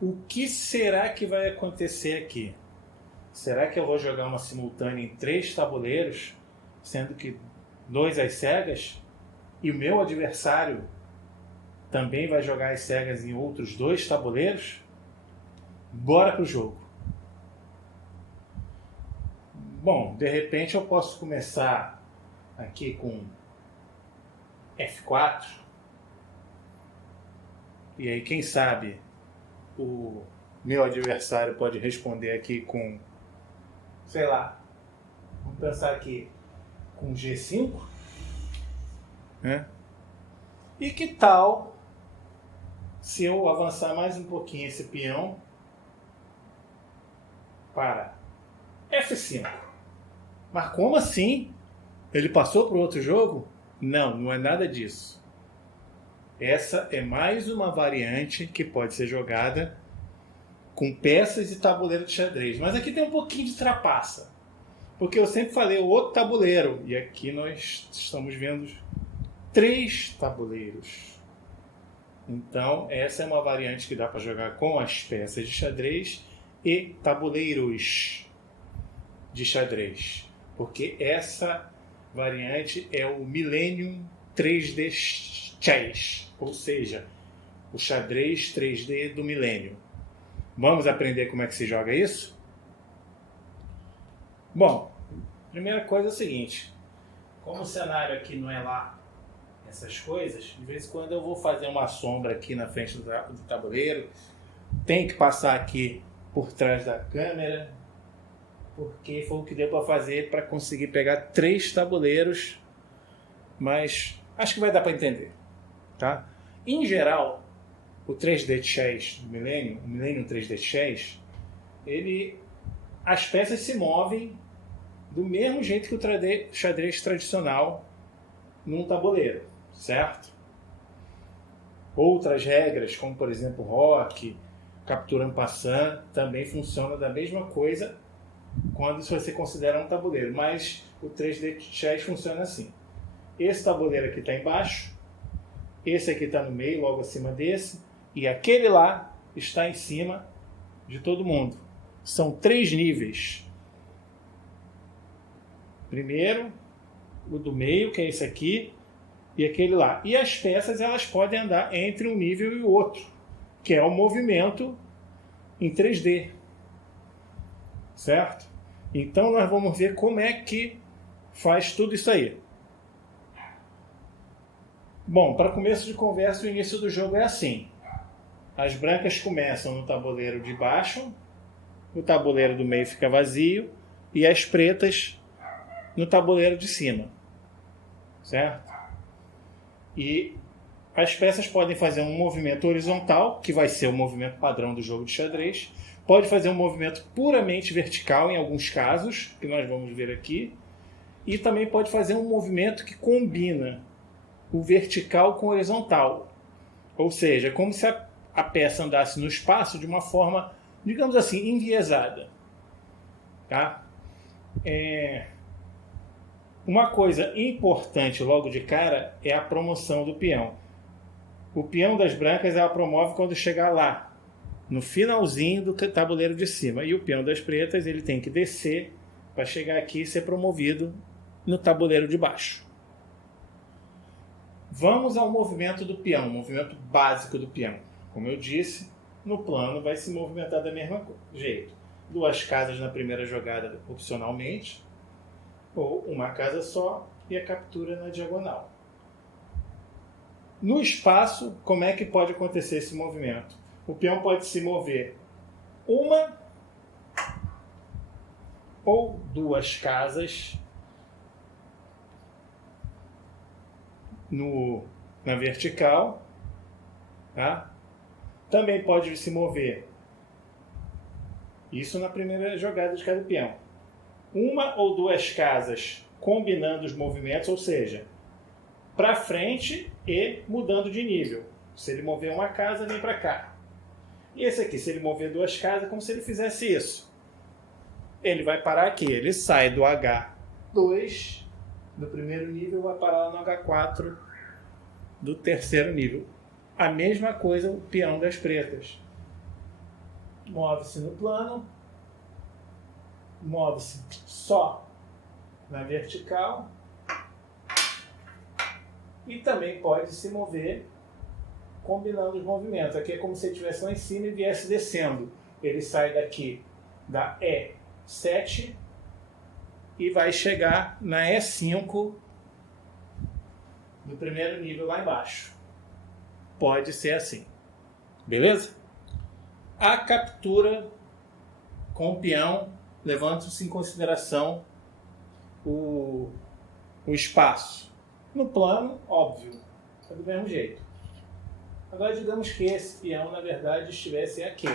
O que será que vai acontecer aqui? Será que eu vou jogar uma simultânea em 3 tabuleiros, sendo que 2 às cegas, e o meu adversário também vai jogar as cegas em outros 2 tabuleiros? Bora pro jogo. Bom, de repente eu posso começar aqui com F4. E aí, quem sabe, o meu adversário pode responder aqui com, sei lá, vamos pensar aqui, com G5. Né? E que tal se eu avançar mais um pouquinho esse peão para F5? Mas como assim? Ele passou para o outro jogo? Não, não é nada disso. Essa é mais uma variante que pode ser jogada com peças e tabuleiro de xadrez. Mas aqui tem um pouquinho de trapaça. Porque eu sempre falei o outro tabuleiro. E aqui nós estamos vendo 3 tabuleiros. Então, essa é uma variante que dá para jogar com as peças de xadrez e tabuleiros de xadrez. Porque essa variante é o Millennium 3D Chess, ou seja, o xadrez 3D do milênio. Vamos aprender como é que se joga isso? Bom, primeira coisa é o seguinte, como o cenário aqui não é lá essas coisas, de vez em quando eu vou fazer uma sombra aqui na frente do tabuleiro, tem que passar aqui por trás da câmera, porque foi o que deu para fazer para conseguir pegar 3 tabuleiros, mas acho que vai dar para entender. Tá? Em geral, o 3D Chess do Millennium, o Millennium 3D Chess, as peças se movem do mesmo jeito que o xadrez tradicional num tabuleiro, certo? Outras regras, como por exemplo roque, captura en passant, também funcionam da mesma coisa quando você considera um tabuleiro, mas o 3D Chess funciona assim. Esse tabuleiro aqui está embaixo, esse aqui está no meio, logo acima desse, e aquele lá está em cima de todo mundo. São 3 níveis. Primeiro, o do meio, que é esse aqui, e aquele lá. E as peças elas podem andar entre um nível e o outro, que é o movimento em 3D. Certo? Então nós vamos ver como é que faz tudo isso aí. Bom, para começo de conversa, o início do jogo é assim. As brancas começam no tabuleiro de baixo, o tabuleiro do meio fica vazio, e as pretas no tabuleiro de cima. Certo? E as peças podem fazer um movimento horizontal, que vai ser o movimento padrão do jogo de xadrez. Pode fazer um movimento puramente vertical, em alguns casos, que nós vamos ver aqui. E também pode fazer um movimento que combina o vertical com o horizontal. Ou seja, como se a peça andasse no espaço de uma forma, digamos assim, enviesada. Tá? Uma coisa importante logo de cara é a promoção do peão. O peão das brancas ela promove quando chegar lá, no finalzinho do tabuleiro de cima. E o peão das pretas ele tem que descer para chegar aqui e ser promovido no tabuleiro de baixo. Vamos ao movimento do peão, o movimento básico do peão. Como eu disse, no plano vai se movimentar da mesma jeito. 2 casas na primeira jogada opcionalmente, ou uma casa só e a captura na diagonal. No espaço, como é que pode acontecer esse movimento? O peão pode se mover uma ou 2 casas na vertical. Tá? Também pode se mover, isso na primeira jogada de cada peão, 1 ou 2 casas combinando os movimentos, ou seja, para frente e mudando de nível. Se ele mover uma casa, vem para cá. E esse aqui, se ele mover 2 casas, como se ele fizesse isso. Ele vai parar aqui, ele sai do H2 do primeiro nível, vai parar no H4 do terceiro nível. A mesma coisa o peão das pretas. move-se no plano, move-se só na vertical e também pode se mover combinando os movimentos. Aqui é como se ele estivesse lá em cima e viesse descendo. Ele sai daqui da E7 e vai chegar na E5 no primeiro nível lá embaixo. Pode ser assim. Beleza? A captura com o peão, levando-se em consideração o espaço. No plano, óbvio, é do mesmo jeito. Agora, digamos que esse peão, na verdade, estivesse aqui.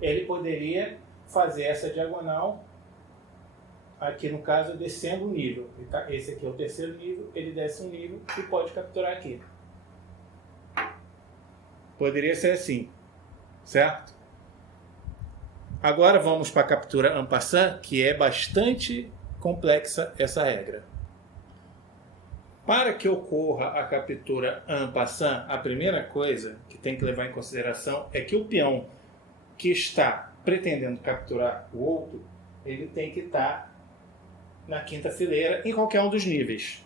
Ele poderia fazer essa diagonal, aqui no caso, descendo um nível. Esse aqui é o terceiro nível, ele desce um nível e pode capturar aqui. Poderia ser assim, certo? Agora vamos para a captura en passant, que é bastante complexa essa regra. Para que ocorra a captura en passant, a primeira coisa que tem que levar em consideração é que o peão que está pretendendo capturar o outro, ele tem que estar na quinta fileira em qualquer um dos níveis.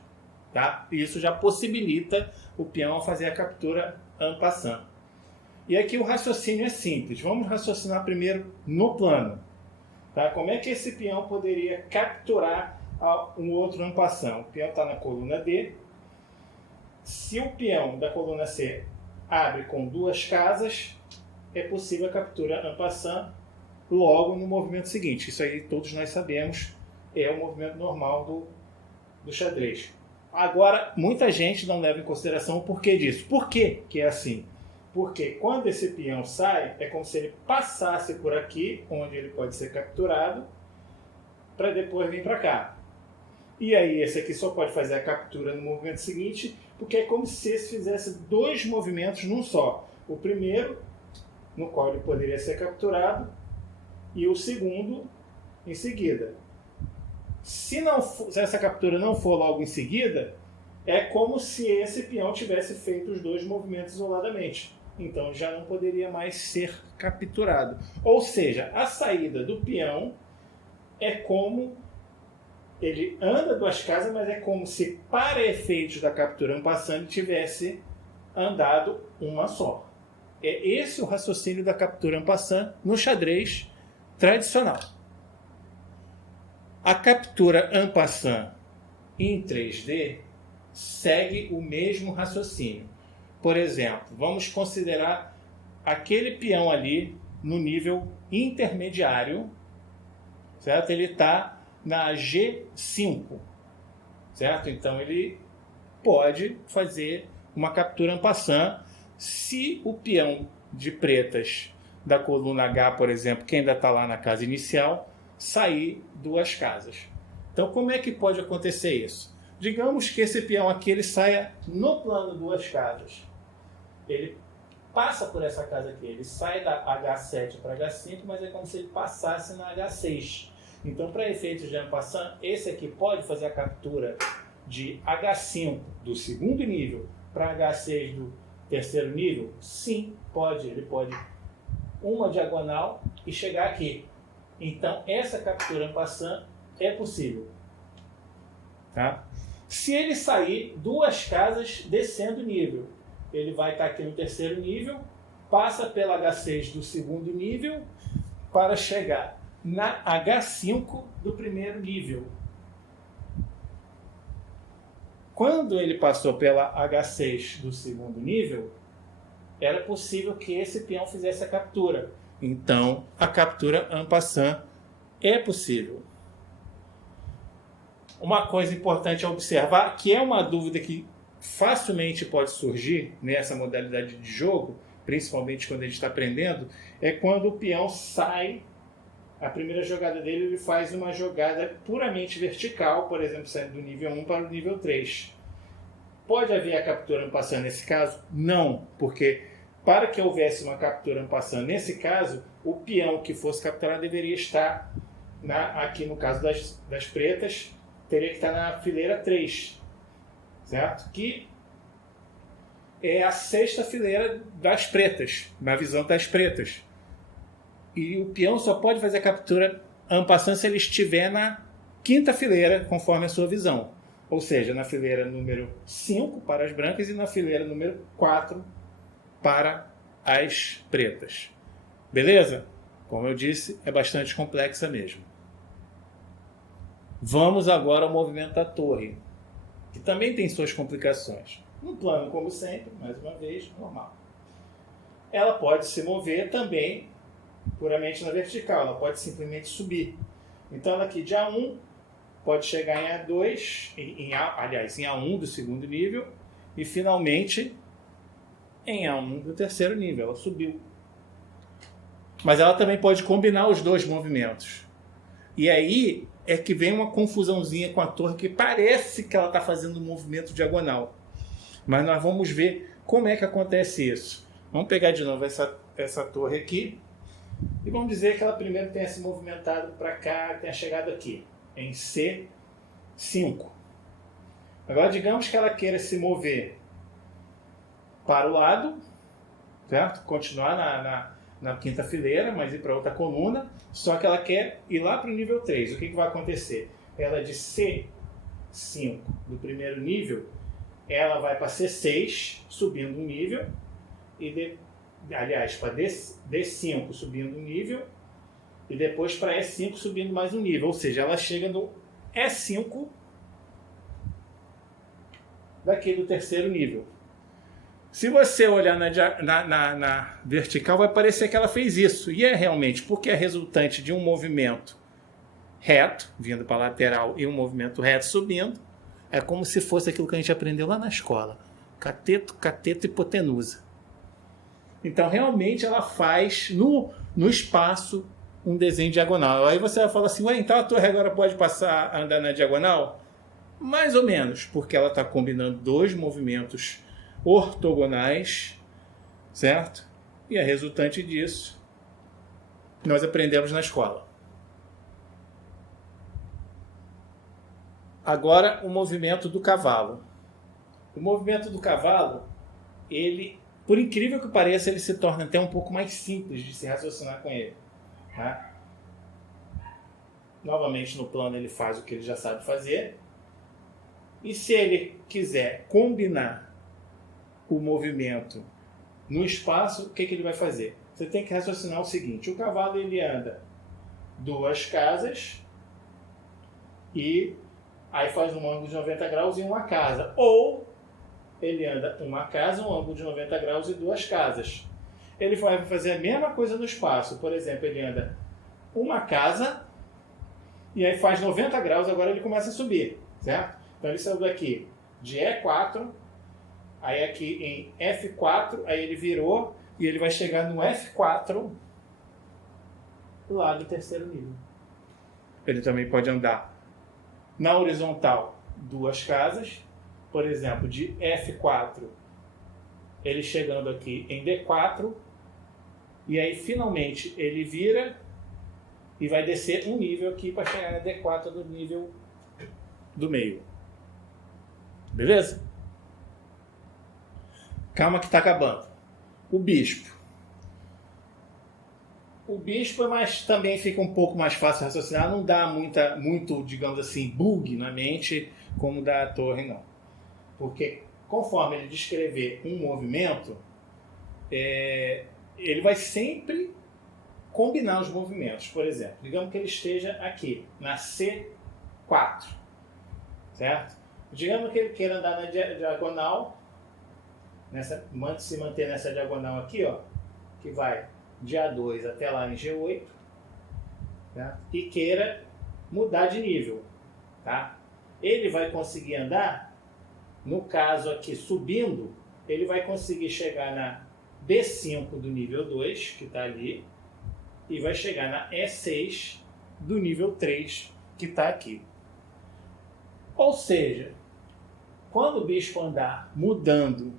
Tá? Isso já possibilita o peão fazer a captura en passant. E aqui o raciocínio é simples. Vamos raciocinar primeiro no plano. Tá? Como é que esse peão poderia capturar um outro en passant? O peão está na coluna D. Se o peão da coluna C abre com duas casas, é possível a captura en passant logo no movimento seguinte. Isso aí todos nós sabemos, é o movimento normal do xadrez. Agora, muita gente não leva em consideração o porquê disso. Por que que é assim? Porque quando esse peão sai, é como se ele passasse por aqui, onde ele pode ser capturado, para depois vir para cá. E aí esse aqui só pode fazer a captura no movimento seguinte, porque é como se esse fizesse dois movimentos num só. O primeiro, no qual ele poderia ser capturado, e o segundo, em seguida. Se essa captura não for logo em seguida, é como se esse peão tivesse feito os dois movimentos isoladamente. Então já não poderia mais ser capturado. Ou seja, a saída do peão é como ele anda duas casas, mas é como se para efeitos da captura en passant ele tivesse andado uma só. É esse o raciocínio da captura en passant no xadrez tradicional. A captura en passant em 3D segue o mesmo raciocínio. Por exemplo, vamos considerar aquele peão ali no nível intermediário, certo? Ele está na G5, certo? Então ele pode fazer uma captura en passant se o peão de pretas da coluna H, por exemplo, que ainda está lá na casa inicial, sair duas casas. Então, como é que pode acontecer isso? Digamos que esse peão aqui ele saia no plano duas casas. Ele passa por essa casa aqui, ele sai da H7 para H5, mas é como se ele passasse na H6. Então, para efeitos de en passant, esse aqui pode fazer a captura de H5 do segundo nível para H6 do terceiro nível? Sim, pode. Ele pode uma diagonal e chegar aqui. Então, essa captura en passant é possível. Tá? Se ele sair duas casas descendo o nível, ele vai estar aqui no terceiro nível, passa pela H6 do segundo nível para chegar na H5 do primeiro nível. Quando ele passou pela H6 do segundo nível, era possível que esse peão fizesse a captura. Então, a captura en passant é possível. Uma coisa importante a observar, que é uma dúvida que facilmente pode surgir nessa modalidade de jogo, principalmente quando a gente está aprendendo, é quando o peão sai, a primeira jogada dele, ele faz uma jogada puramente vertical, por exemplo, saindo do nível 1 para o nível 3. Pode haver a captura en passant nesse caso? Não, porque para que houvesse uma captura en passant nesse caso, o peão que fosse capturado deveria estar, aqui no caso das pretas, teria que estar na fileira 3, certo? Que é a sexta fileira das pretas, na visão das pretas. E o peão só pode fazer a captura en passant se ele estiver na quinta fileira, conforme a sua visão. Ou seja, na fileira número 5 para as brancas e na fileira número 4 para as pretas. Beleza? Como eu disse, é bastante complexa mesmo. Vamos agora ao movimento da torre, que também tem suas complicações. No plano, como sempre, mais uma vez, normal. Ela pode se mover também puramente na vertical, ela pode simplesmente subir. Então ela aqui de A1 pode chegar em A2, em A1 do segundo nível, e finalmente em A1 do terceiro nível, ela subiu. Mas ela também pode combinar os dois movimentos. E aí é que vem uma confusãozinha com a torre, que parece que ela está fazendo um movimento diagonal. Mas nós vamos ver como é que acontece isso. Vamos pegar de novo essa torre aqui. E vamos dizer que ela primeiro tenha se movimentado para cá, tenha chegado aqui, em C5. Agora digamos que ela queira se mover para o lado, certo? Continuar na quinta fileira, mas ir para outra coluna, só que ela quer ir lá para o nível 3. O que vai acontecer? Ela de C5 do primeiro nível, ela vai para C6, subindo um nível, e para D5 subindo um nível, e depois para E5 subindo mais um nível. Ou seja, ela chega no E5 daqui do terceiro nível. Se você olhar na vertical, vai parecer que ela fez isso. E é realmente porque é resultante de um movimento reto, vindo para a lateral, e um movimento reto subindo. É como se fosse aquilo que a gente aprendeu lá na escola. Cateto, cateto e hipotenusa. Então, realmente, ela faz no espaço um desenho diagonal. Aí você vai falar assim, ué, então a torre agora pode passar a andar na diagonal? Mais ou menos, porque ela está combinando dois movimentos ortogonais, certo? E a resultante disso nós aprendemos na escola. Agora o movimento do cavalo. O movimento do cavalo, ele, por incrível que pareça, ele se torna até um pouco mais simples de se raciocinar com ele. Tá? Novamente no plano ele faz o que ele já sabe fazer. E se ele quiser combinar o movimento no espaço, o que ele vai fazer? Você tem que raciocinar o seguinte: o cavalo ele anda duas casas e aí faz um ângulo de 90 graus em uma casa. Ou ele anda uma casa, um ângulo de 90 graus e duas casas. Ele vai fazer a mesma coisa no espaço. Por exemplo, ele anda uma casa e aí faz 90 graus, agora ele começa a subir, certo? Então ele saiu daqui de E4, aí aqui em F4, aí ele virou e ele vai chegar no F4 lá do terceiro nível. Ele também pode andar na horizontal duas casas, por exemplo, de F4, ele chegando aqui em D4, e aí finalmente ele vira e vai descer um nível aqui para chegar na D4 do nível do meio. Beleza? Calma que está acabando. O bispo. O bispo é mais, também fica um pouco mais fácil de raciocinar, não dá muito, digamos assim, bug na mente como dá a torre, não. Porque conforme ele descrever um movimento, ele vai sempre combinar os movimentos. Por exemplo, digamos que ele esteja aqui, na C4, certo? Digamos que ele queira andar na diagonal, se manter nessa diagonal aqui, ó, que vai de A2 até lá em G8, tá? E queira mudar de nível. Tá? Ele vai conseguir andar, no caso aqui subindo, ele vai conseguir chegar na B5 do nível 2, que está ali, e vai chegar na E6 do nível 3, que está aqui. Ou seja, quando o bispo andar mudando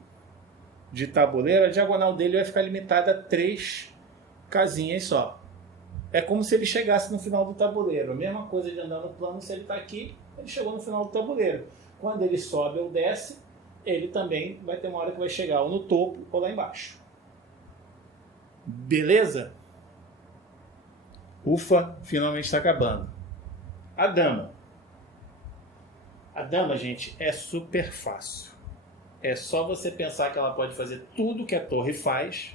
de tabuleiro, a diagonal dele vai ficar limitada a 3 casinhas só. É como se ele chegasse no final do tabuleiro. A mesma coisa de andar no plano, se ele está aqui, ele chegou no final do tabuleiro. Quando ele sobe ou desce, ele também vai ter uma hora que vai chegar ou no topo ou lá embaixo. Beleza? Ufa, finalmente está acabando. A dama. A dama, gente, é super fácil. É só você pensar que ela pode fazer tudo que a torre faz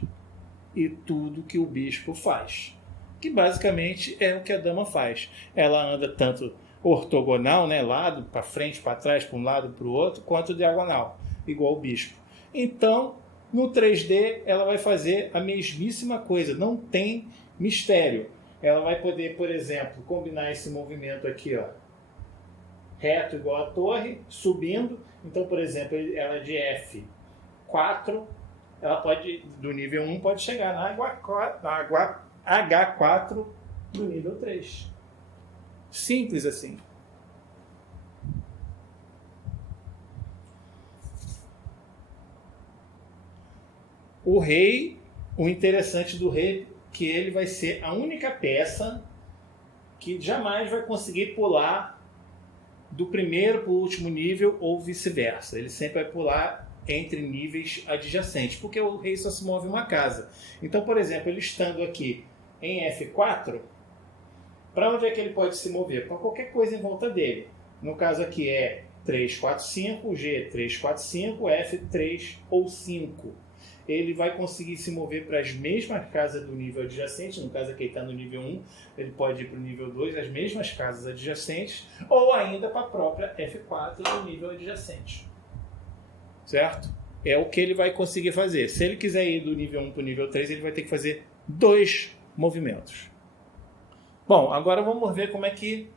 e tudo que o bispo faz. Que basicamente é o que a dama faz. Ela anda tanto ortogonal, né, lado para frente, para trás, para um lado, para o outro, quanto diagonal, igual o bispo. Então, no 3D, ela vai fazer a mesmíssima coisa, não tem mistério. Ela vai poder, por exemplo, combinar esse movimento aqui, ó, reto igual a torre, subindo. Então, por exemplo, ela de F4, ela pode, do nível 1, pode chegar na H4 do nível 3. Simples assim. O rei, o interessante do rei é que ele vai ser a única peça que jamais vai conseguir pular do primeiro para o último nível ou vice-versa. Ele sempre vai pular entre níveis adjacentes, porque o rei só se move uma casa. Então, por exemplo, ele estando aqui em F4, para onde é que ele pode se mover? Para qualquer coisa em volta dele. No caso aqui é 3, 4, 5, G, 3, 4, 5, F, 3 ou 5. Ele vai conseguir se mover para as mesmas casas do nível adjacente. No caso aqui ele está no nível 1, ele pode ir para o nível 2, as mesmas casas adjacentes, ou ainda para a própria F4 do nível adjacente. Certo? É o que ele vai conseguir fazer. Se ele quiser ir do nível 1 para o nível 3, ele vai ter que fazer 2 movimentos. Bom, agora vamos ver como é que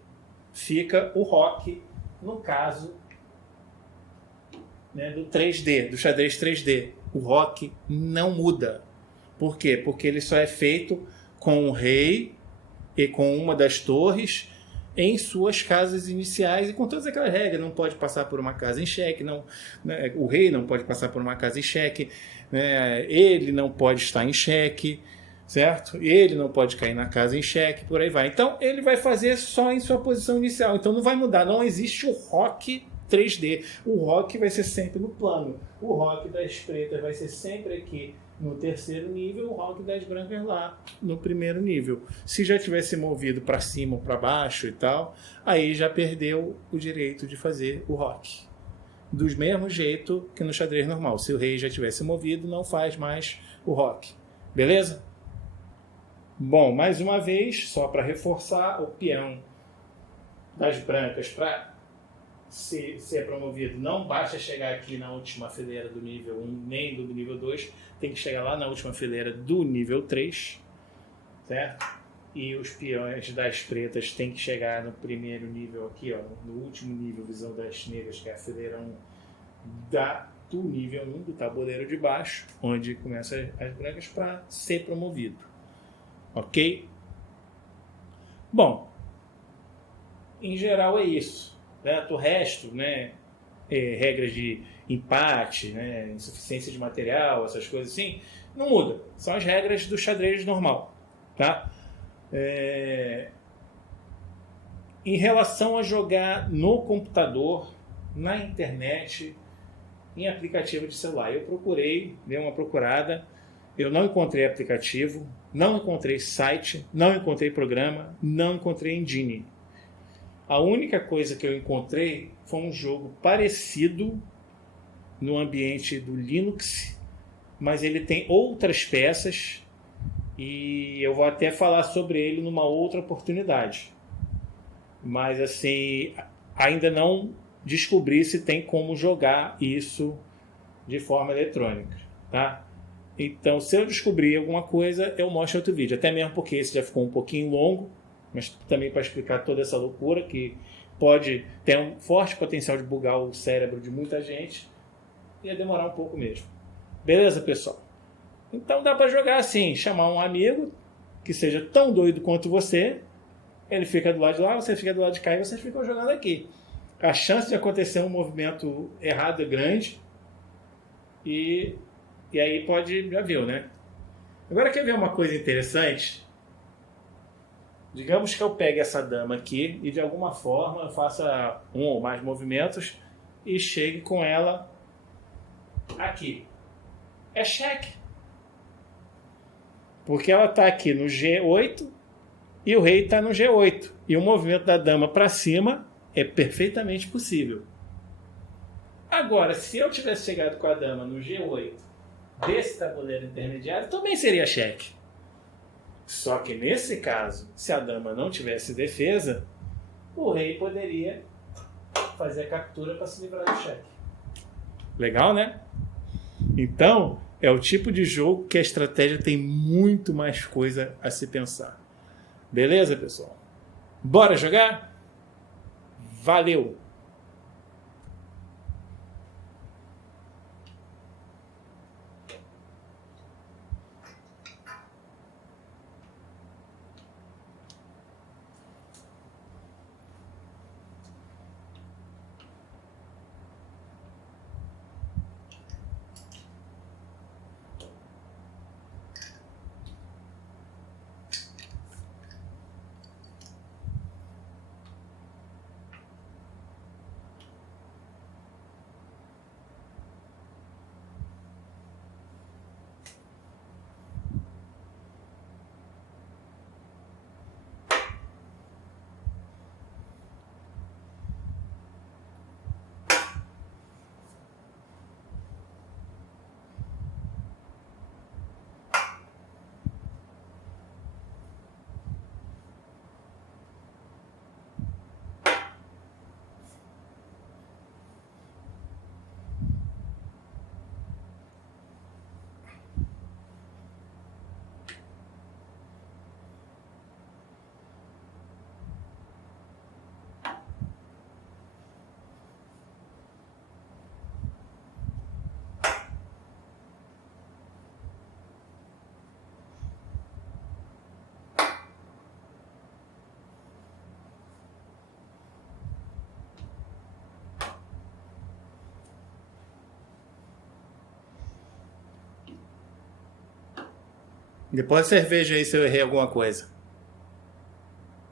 fica o roque no caso, né, do 3D, do xadrez 3D. O roque não muda. Por quê? Porque ele só é feito com o rei e com uma das torres em suas casas iniciais e com todas aquelas regras. Não pode passar por uma casa em xeque, não, né, o rei não pode passar por uma casa em xeque, né, ele não pode estar em xeque, certo? Ele não pode cair na casa em xeque, por aí vai. Então ele vai fazer só em sua posição inicial. Então não vai mudar, não existe o roque 3D. O roque vai ser sempre no plano. O roque das pretas vai ser sempre aqui no terceiro nível, o roque das brancas lá no primeiro nível. Se já tivesse movido para cima ou para baixo e tal, aí já perdeu o direito de fazer o roque. Do mesmo jeito que no xadrez normal. Se o rei já tivesse movido, não faz mais o roque. Beleza? Bom, mais uma vez, só para reforçar, o peão das brancas para ser promovido, não basta chegar aqui na última fileira do nível 1, nem do nível 2, tem que chegar lá na última fileira do nível 3, certo? E os peões das pretas têm que chegar no primeiro nível aqui, ó, no último nível, visão das negras, que é a fileira 1 do nível 1, do tabuleiro de baixo, onde começam as brancas, para ser promovido. Ok? Bom, em geral é isso. O resto, né, regras de empate, né, insuficiência de material, essas coisas assim, não muda. São as regras do xadrez normal. Tá? Em relação a jogar no computador, na internet, em aplicativo de celular, eu procurei, dei uma procurada, eu não encontrei aplicativo, não encontrei site, não encontrei programa, não encontrei engine. A única coisa que eu encontrei foi um jogo parecido no ambiente do Linux, mas ele tem outras peças e eu vou até falar sobre ele numa outra oportunidade. Mas assim, ainda não descobri se tem como jogar isso de forma eletrônica, tá? Então, se eu descobrir alguma coisa, eu mostro outro vídeo. Até mesmo porque esse já ficou um pouquinho longo, mas também para explicar toda essa loucura que pode ter um forte potencial de bugar o cérebro de muita gente, ia demorar um pouco mesmo. Beleza, pessoal? Então dá para jogar assim, chamar um amigo que seja tão doido quanto você, ele fica do lado de lá, você fica do lado de cá e vocês ficam jogando aqui. A chance de acontecer um movimento errado é grande e aí pode, já viu, né? Agora quer ver uma coisa interessante? Digamos que eu pegue essa dama aqui e de alguma forma eu faça um ou mais movimentos e chegue com ela aqui. É cheque. Porque ela está aqui no G8 e o rei está no G8. E o movimento da dama para cima é perfeitamente possível. Agora, se eu tivesse chegado com a dama no G8 desse tabuleiro intermediário, também seria cheque. Só que nesse caso, se a dama não tivesse defesa, o rei poderia fazer a captura para se livrar do cheque. Legal, né? Então, é o tipo de jogo que a estratégia tem muito mais coisa a se pensar. Beleza, pessoal? Bora jogar? Valeu! Depois cerveja aí se eu errei alguma coisa.